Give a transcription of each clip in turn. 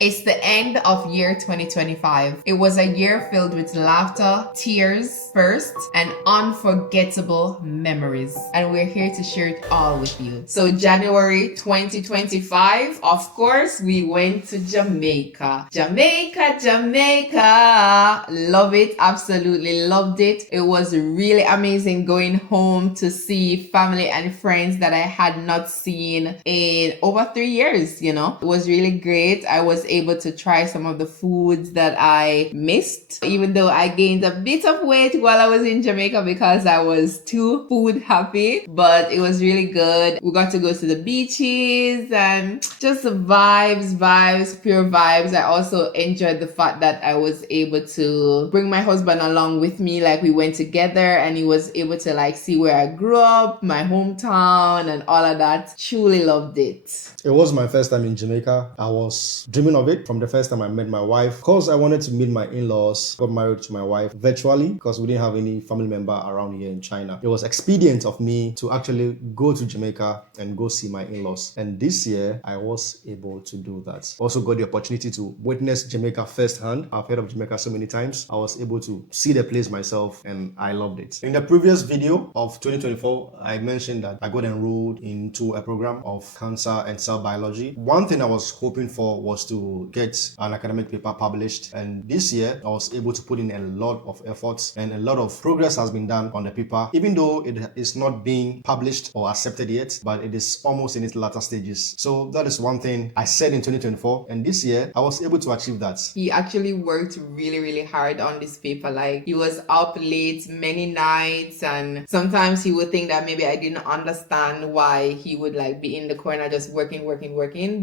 It's the end of year 2025. It was a year filled with laughter, tears, first, and unforgettable memories. And we're here to share it all with you. So January 2025, of course, we went to Jamaica. Jamaica. Love it. Absolutely loved it. It was really amazing going home to see family and friends that I had not seen in over 3 years, It was really great. I was able to try some of the foods that I missed, even though I gained a bit of weight while I was in Jamaica because I was too food happy, but it was really good. We got to go to the beaches and just vibes, pure vibes. I also enjoyed the fact that I was able to bring my husband along with me. Like we went together and he was able to see where I grew up, my hometown and all of that. Truly loved it. It was my first time in Jamaica. I was dreaming of it from the first time I met my wife. Of course, I wanted to meet my in-laws. Got married to my wife virtually because we didn't have any family member around here in China. It was expedient of me to actually go to Jamaica and go see my in-laws. And this year, I was able to do that. Also got the opportunity to witness Jamaica firsthand. I've heard of Jamaica so many times. I was able to see the place myself and I loved it. In the previous video of 2024, I mentioned that I got enrolled into a program of cancer and cell biology. One thing I was hoping for was to get an academic paper published, and this year I was able to put in a lot of efforts and a lot of progress has been done on the paper, even though it is not being published or accepted yet, but it is almost in its latter stages. So that is one thing I said in 2024, and this year I was able to achieve that. He actually worked really hard on this paper. He was up late many nights, and sometimes he would think that maybe I didn't understand why he would be in the corner just working,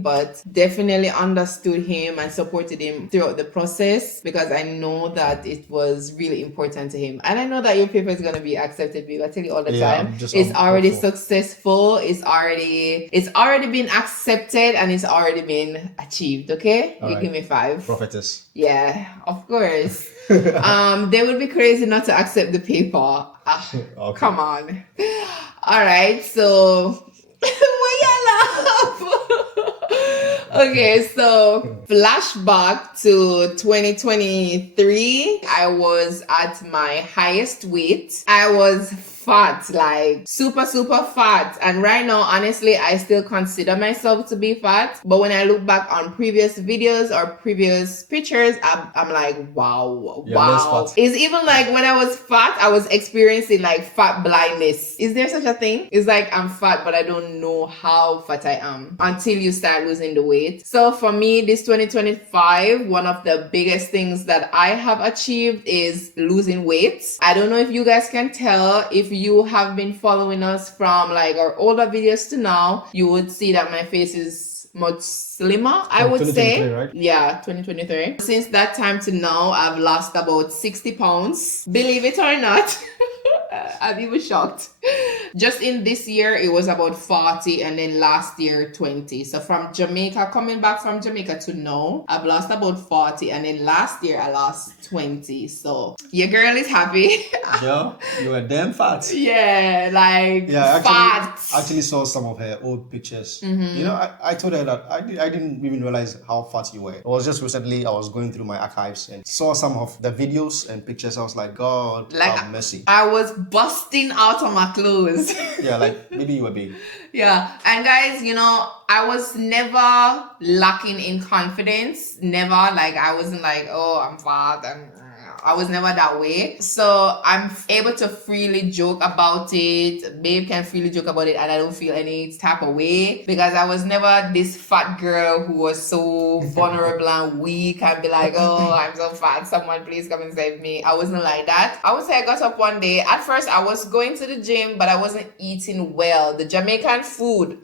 but definitely understood him and supported him throughout the process because I know that it was really important to him. And I know that your paper is going to be accepted, babe. I tell you all the time. It's already successful. It's already been accepted and it's already been achieved, okay? All you right. Give me 5. Prophetess. Yeah, of course. They would be crazy not to accept the paper. Okay. Come on. All right, so why you laugh? Okay, so flashback to 2023. I was at my highest weight. I was fat, super fat. And right now, honestly, I still consider myself to be fat. But when I look back on previous videos or previous pictures, I'm like, wow. It's even when I was fat, I was experiencing fat blindness. Is there such a thing? It's I'm fat, but I don't know how fat I am until you start losing the weight. So for me, this 2025, one of the biggest things that I have achieved is losing weight. I don't know if you guys can tell. If you have been following us from our older videos to now, you would see that my face is much slimmer, I would say. Right? Yeah, 2023. Since that time to now, I've lost about 60 pounds. Believe it or not. I'm even shocked. Just in this year, it was about 40, and then last year, 20. So from Jamaica, coming back from Jamaica to now, I've lost about 40, and then last year, I lost 20. So your girl is happy. Yo, you were damn fat. Yeah, fat. I actually saw some of her old pictures. I told her that I didn't even realize how fat you were. It was just recently I was going through my archives and saw some of the videos and pictures. I was like, God, have mercy. I was busting out of my clothes. Yeah, maybe you were big. Yeah, and guys, I was never lacking in confidence. Never. I wasn't oh, I'm fat and I was never that way. So I'm able to freely joke about it. Babe can freely joke about it and I don't feel any type of way because I was never this fat girl who was so vulnerable and weak and be oh, I'm so fat. Someone please come and save me. I wasn't like that. I would say I got up one day. At first I was going to the gym, but I wasn't eating well. The Jamaican food.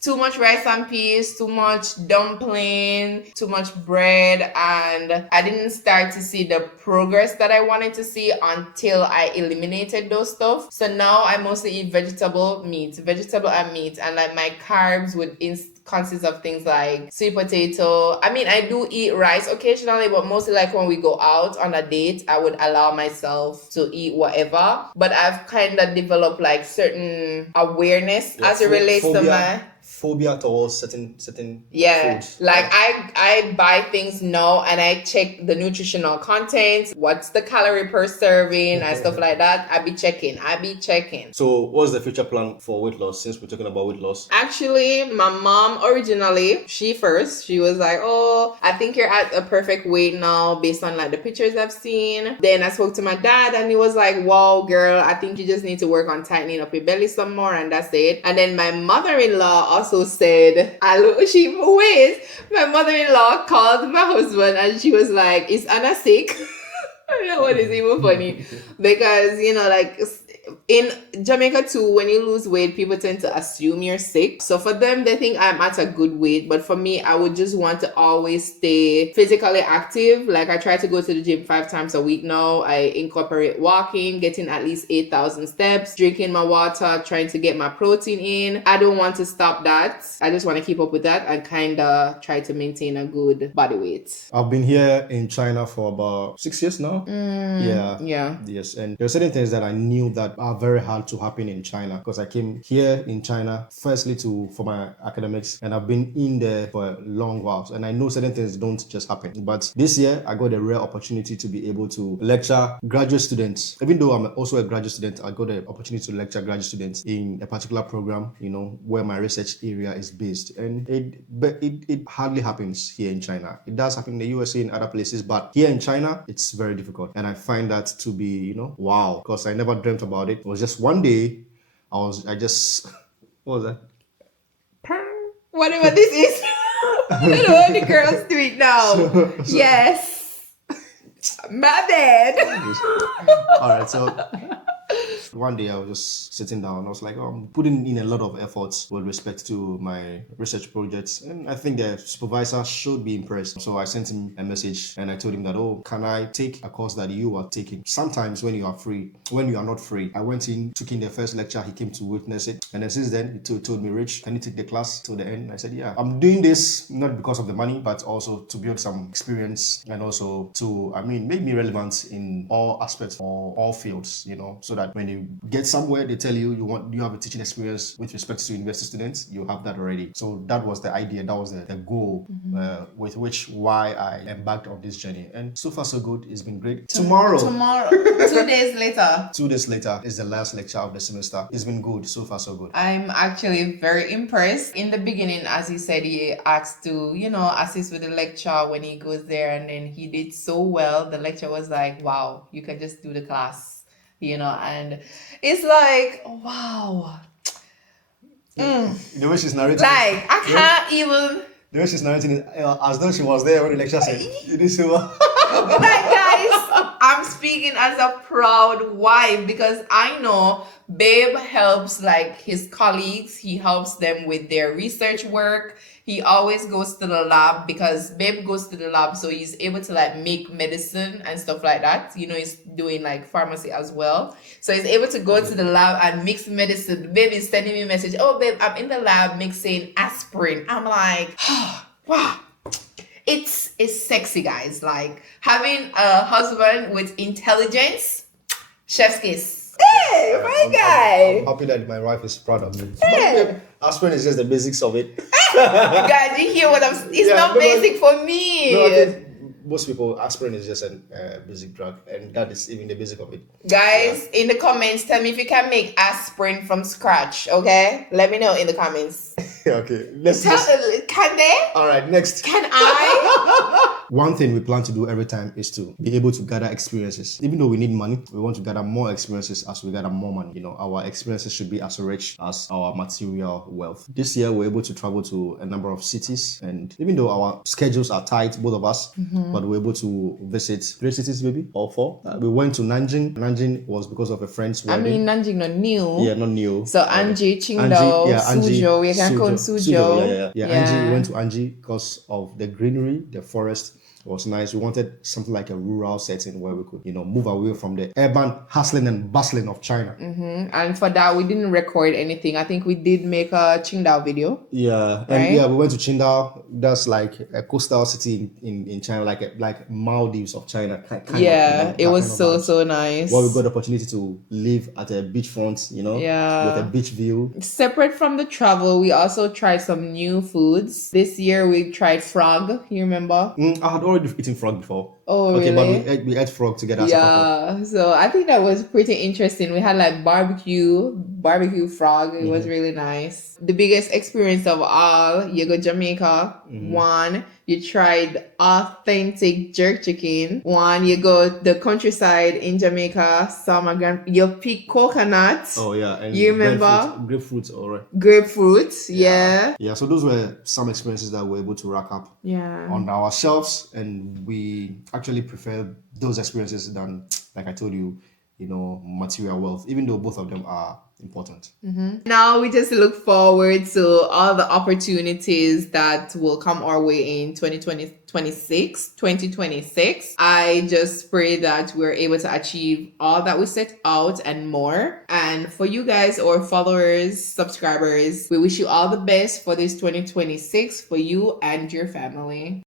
Too much rice and peas, too much dumpling, too much bread, and I didn't start to see the progress that I wanted to see until I eliminated those stuff. So now I mostly eat vegetable and meat, and my carbs would consist of things like sweet potato. I mean, I do eat rice occasionally, but mostly when we go out on a date, I would allow myself to eat whatever. But I've kind of developed certain awareness as it relates to my phobia towards certain Yeah, foods. like I buy things now and I check the nutritional content, what's the calorie per serving and stuff like that. I be checking. So what's the future plan for weight loss, since we're talking about weight loss? Actually, my mom originally, she was like, oh, I think you're at a perfect weight now based on like the pictures I've seen. Then I spoke to my dad and he was like, wow, girl, I think you just need to work on tightening up your belly some more and that's it. And then my mother-in-law also said, my mother-in-law called my husband and she was like, is Anna sick? I know what is even funny because like in Jamaica too, when you lose weight, people tend to assume you're sick. So for them, they think I'm at a good weight. But for me, I would just want to always stay physically active. Like I try to go to the gym 5 times a week now. I incorporate walking, getting at least 8,000 steps, drinking my water, trying to get my protein in. I don't want to stop that. I just want to keep up with that and kind of try to maintain a good body weight. I've been here in China for about 6 years now. Yeah. Yes, and there are certain things that I knew that are very hard to happen in China, because I came here in China firstly for my academics, and I've been in there for a long while, and I know certain things don't just happen. But this year I got a rare opportunity to be able to lecture graduate students. Even though I'm also a graduate student, I got the opportunity to lecture graduate students in a particular program, where my research area is based. And it hardly happens here in China. It does happen in the USA and other places, but here in China it's very difficult. And I find that to be, wow, because I never dreamt about it. It was just one day I just what was that? Whatever this is. I don't know what the girls do it now. Yes. My bad. All right, so one day I was just sitting down. I was like, I'm putting in a lot of efforts with respect to my research projects, and I think the supervisor should be impressed. So I sent him a message and I told him that, can I take a course that you are taking? Sometimes when you are not free. I went in, took in the first lecture, he came to witness it, and then since then he told me, Rich, can you take the class till the end? I said, yeah. I'm doing this not because of the money, but also to build some experience, and also to, make me relevant in all aspects or all fields, so that when you get somewhere, they tell you you have a teaching experience with respect to university students, you have that already. So that was the idea, that was the goal, with why I embarked on this journey. And so far so good. It's been great. Tomorrow 2 days later 2 days later is the last lecture of the semester. It's been good. So far so good. I'm actually very impressed. In the beginning, as he said, he asked to assist with the lecture when he goes there, and then he did so well. The lecture was like, wow, you can just do the class, and it's like, wow. The way she's narrating, like I can't even. The way she's narrating it, as though she was there when the lecture said, you did so well. Like, guys, I'm speaking as a proud wife because I know Babe helps like his colleagues. He helps them with their research work. He always goes to the lab because Babe goes to the lab, so he's able to like make medicine and stuff like that. He's doing like pharmacy as well. So he's able to go to the lab and mix medicine. Babe is sending me a message, oh babe, I'm in the lab mixing aspirin. I'm like, wow. It's sexy, guys. Like having a husband with intelligence, chef's kiss. Hey, my guy. I'm happy that my wife is proud of me. Yeah. Aspirin is just the basics of it. Guys, you hear what I'm saying? It's not basic for me. No, I think most people, aspirin is just a basic drug, and that is even the basic of it. Guys, in the comments, tell me if you can make aspirin from scratch, okay? Let me know in the comments. Okay. Can they? All right, next. Can I? One thing we plan to do every time is to be able to gather experiences. Even though we need money, we want to gather more experiences as we gather more money. Our experiences should be as rich as our material wealth. This year, we're able to travel to a number of cities, and even though our schedules are tight, both of us, but we're able to visit 3 cities, maybe, or 4. We went to Nanjing. Nanjing was because of a friend's wedding. Nanjing not new. Yeah, not new. So Anji, Qingdao, Suzhou, we can call Suzhou. Yeah. Anji, we went to Anji because of the greenery, the forest, It was nice. We wanted something like a rural setting where we could, move away from the urban hustling and bustling of China. And for that, we didn't record anything. I think we did make a Qingdao video. Yeah, and Right? yeah, we went to Qingdao. That's like a coastal city in China, like Maldives of China. Yeah, it was so vibes. nice. Where we got the opportunity to live at a beachfront, Yeah. with a beach view. Separate from the travel, we also tried some new foods. This year we tried frog. You remember? I had already eaten frog before. Oh, Okay, really? but we ate frog together as a couple. Yeah, so I think that was pretty interesting. We had like barbecue frog. It was really nice. The biggest experience of all, you go Jamaica. One, you tried authentic jerk chicken. One, you go the countryside in Jamaica. You pick coconut. Oh yeah, and You remember? grapefruit, alright. Grapefruit, yeah. Yeah, so those were some experiences that we were able to rack up Yeah. on ourselves, and we actually prefer those experiences than, like I told you, material wealth, even though both of them are important. Now we just look forward to all the opportunities that will come our way in 2026. I just pray that we're able to achieve all that we set out and more. And for you guys, our followers, subscribers, we wish you all the best for this 2026 for you and your family.